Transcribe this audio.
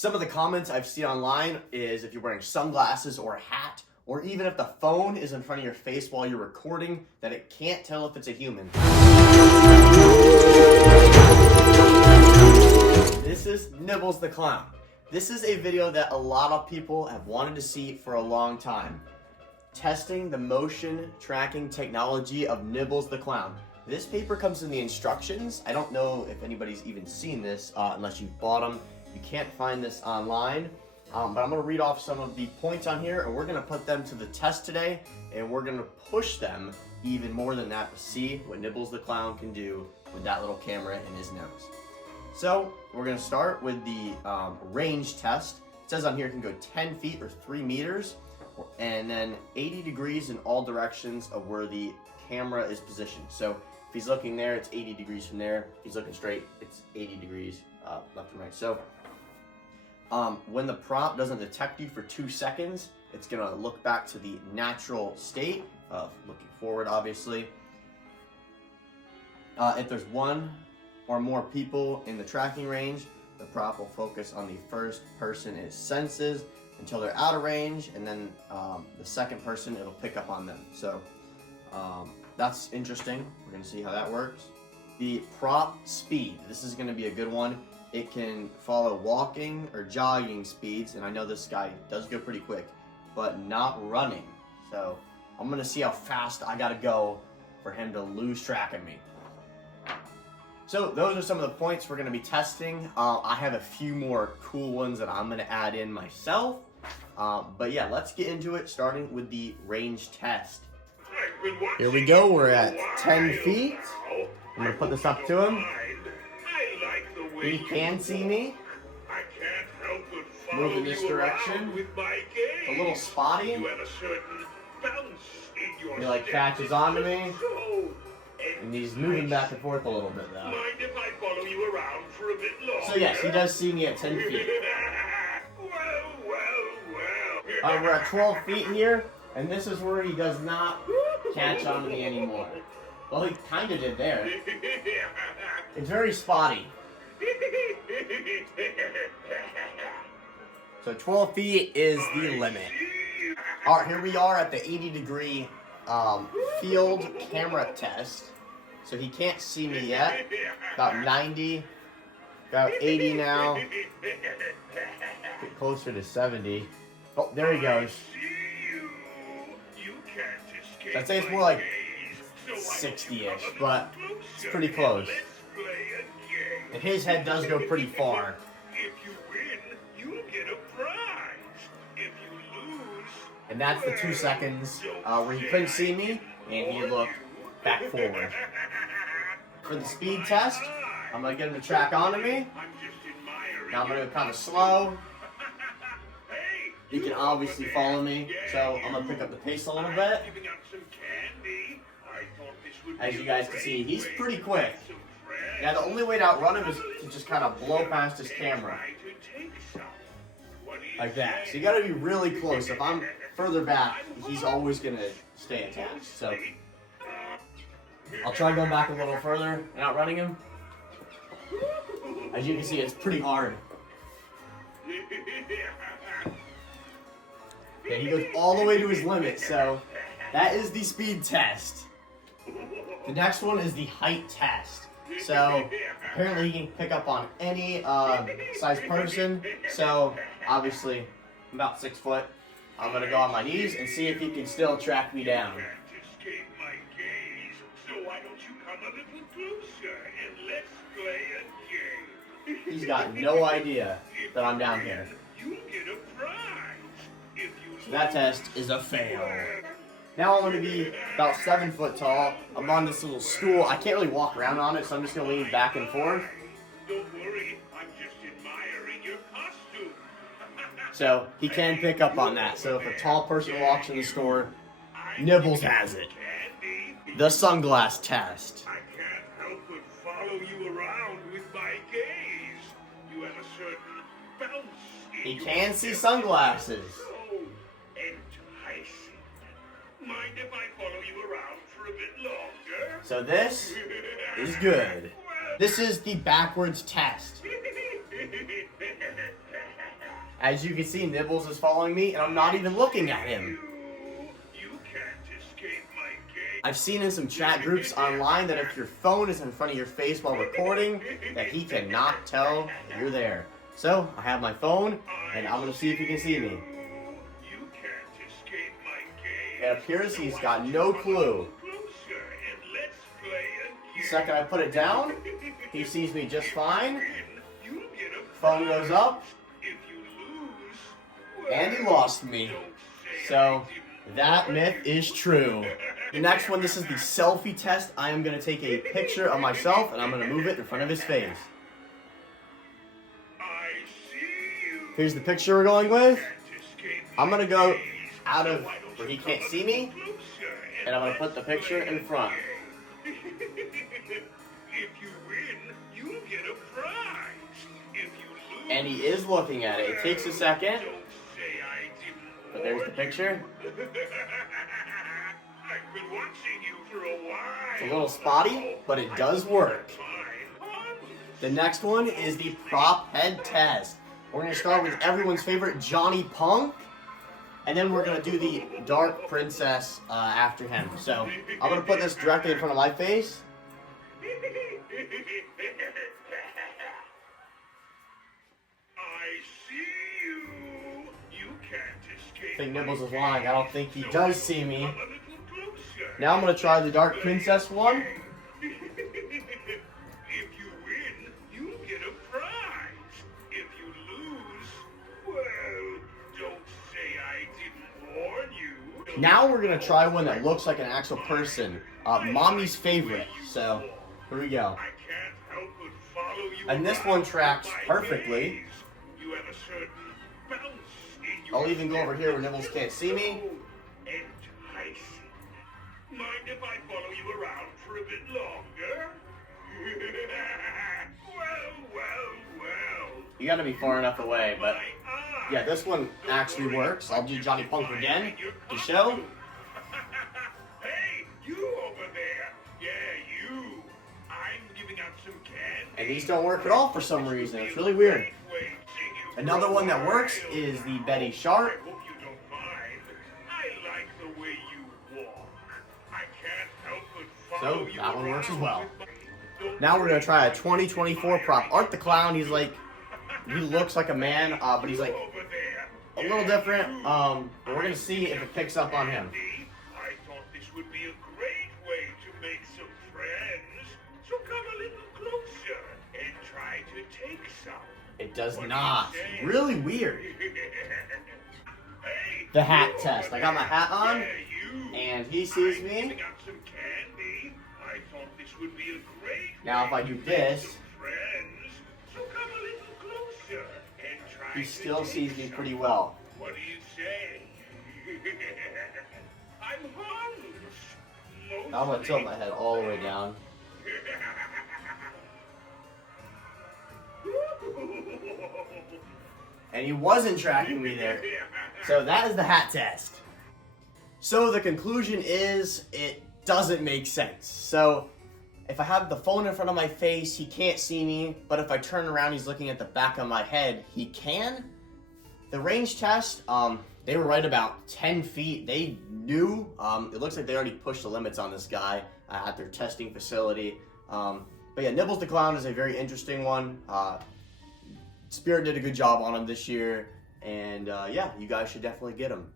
Some of the comments I've seen online is if you're wearing sunglasses or a hat, or even if the phone is in front of your face while you're recording, that it can't tell if it's a human. This is Nibbles the Clown. This is a video that a lot of people have wanted to see for a long time. Testing the motion tracking technology of Nibbles the Clown. This paper comes in the instructions. I don't know if anybody's even seen this unless you've bought them. You can't find this online, but I'm going to read off some of the points on here, and we're going to put them to the test today, and we're going to push them even more than that to see what Nibbles the Clown can do with that little camera in his nose. So we're going to start with the range test. It says on here it can go 10 feet or 3 meters, and then 80 degrees in all directions of where the camera is positioned. So if he's looking there, it's 80 degrees from there. If he's looking straight, it's 80 degrees left and right. So when the prompt doesn't detect you for 2 seconds, it's gonna look back to the natural state of looking forward, obviously. If there's one or more people in the tracking range, the prompt will focus on the first person in its senses until they're out of range, and then the second person, it'll pick up on them. So that's interesting. We're gonna see how that works. The prompt speed, this is gonna be a good one. It can follow walking or jogging speeds, and I know this guy does go pretty quick, but not running. So I'm gonna see how fast I gotta go for him to lose track of me. So those are some of the points we're gonna be testing. I have a few more cool ones that I'm gonna add in myself. But yeah, let's get into it, starting with the range test. Here we go, we're at 10 feet. I'm gonna put this up to him. He can see me. Move in this direction. A little spotty. He like catches on to me. And he's moving back and forth a little bit though. So yes, he does see me at 10 feet. Alright, we're at 12 feet here, and this is where he does not catch on to me anymore. Well, he kind of did there. It's very spotty. So 12 feet is the limit. Alright, here we are at the 80-degree field camera test. So he can't see me yet. About 90. About 80 now. Get closer to 70. Oh, there he goes. I'd say it's more like 60-ish, but it's pretty close. And his head does go pretty far. If you win, you'll get a prize. If you lose, and that's the 2 seconds where he couldn't see me and he looked back forward. For the speed test, I'm gonna get him to track onto me. Now I'm gonna go kind of slow. You can obviously follow me, so I'm gonna pick up the pace a little bit. As you guys can see, he's pretty quick. Now the only way to outrun him is to just kind of blow past his camera. Like that. So you gotta be really close. If I'm further back, he's always gonna stay attached. So I'll try going back a little further and outrunning him. As you can see, it's pretty hard. And he goes all the way to his limit, so that is the speed test. The next one is the height test. So apparently he can pick up on any size person. So obviously I'm about 6 foot. I'm gonna go on my knees and see if he can still track me down. He's got no idea that I'm down here. So that test is a fail. Now I'm going to be about 7 foot tall. I'm on this little stool. I can't really walk around on it, so I'm just going to lean back and forth. Don't worry, I'm just admiring your costume. So he can pick up on that. So if a tall person walks in the store, Nibbles has it. The sunglass test. I can't help but follow you around with my gaze. You have a certain bounce in He your can see step. sunglasses. So enticing. Mind if I follow you around for a bit longer? So this is good. This is the backwards test. As you can see, Nibbles is following me, and I'm not even looking at him. You can't escape my gaze. I've seen in some chat groups online that if your phone is in front of your face while recording, that he cannot tell that you're there. So, I have my phone, and I'm going to see if he can see me. You can't escape my gaze. It appears he's got no clue. Closer and let's play a The game. second I put it down, he sees me just fine. You'll get a Phone goes up, if you lose. and he lost me. Don't say So, I didn't that warn myth you. is true. The next one, this is the selfie test. I am going to take a picture of myself, and I'm going to move it in front of his face. I see you. Here's the picture we're going with. Can't escape I'm my going to go gaze. out of Why don't where you he can't come a see me, little closer and I'm going to put the picture in front. If you win, you'll get a prize. If you lose, And he is looking at it. It takes a second, don't say I didn't but there's the warn picture. you. I've been watching you for a while. It's a little spotty, but it does work. The next one is the prop head test. We're going to start with everyone's favorite Johnny Punk, and then we're going to do the Dark Princess after him. So I'm going to put this directly in front of my face. I see you. You can't escape. I think Nibbles is lying. I don't think he does see me. Come a little closer. Now I'm going to try the Dark Princess one. If you win, you get a prize. If you lose, well, don't say I didn't warn you. Now we're going to try one that looks like an actual person. Mommy's favorite. So here we go. I can't help but follow you. And this around one tracks with my perfectly. gaze. You have a certain bounce in your I'll even go over here where Nibbles can't see me. enticing. Mind if I follow you around for a bit longer? well. You got to be far enough away, but My eye. yeah, this one actually works. I'll do Johnny Punk again to show. Hey, you over there. Yeah, you. I'm giving out some candy. And these don't work at all for some reason. It's really weird. Another one that works is the Betty Sharp. I hope you don't mind. I like the way you walk. I can't help but follow So, you that one works as around well. with my- Now we're going to try a 2024 prop. Art the Clown, he looks like a man, but he's like Over there. a little different. But we're going to see if it picks up on him. I thought this would be a great way to make some friends. So come a little closer and try to take some. It does What do you not. say? Really weird. Hey, The hat you test. over I got my there. hat on, Yeah, you. and he sees I'm me. giving out some candy. I thought this would be a great Now if I way do to make this, some friends. So come a little closer and try he to still take sees me some. pretty well. What do you say? I'm harmless. Now I'm going to tilt my head all the way down. And he wasn't tracking me there. So that is the hat test. So the conclusion is it doesn't make sense. So if I have the phone in front of my face, he can't see me. But if I turn around, he's looking at the back of my head, he can. The range test, they were right about 10 feet. They knew. It looks like they already pushed the limits on this guy at their testing facility. But yeah, Nibbles the Clown is a very interesting one. Spirit did a good job on him this year. And yeah, you guys should definitely get him.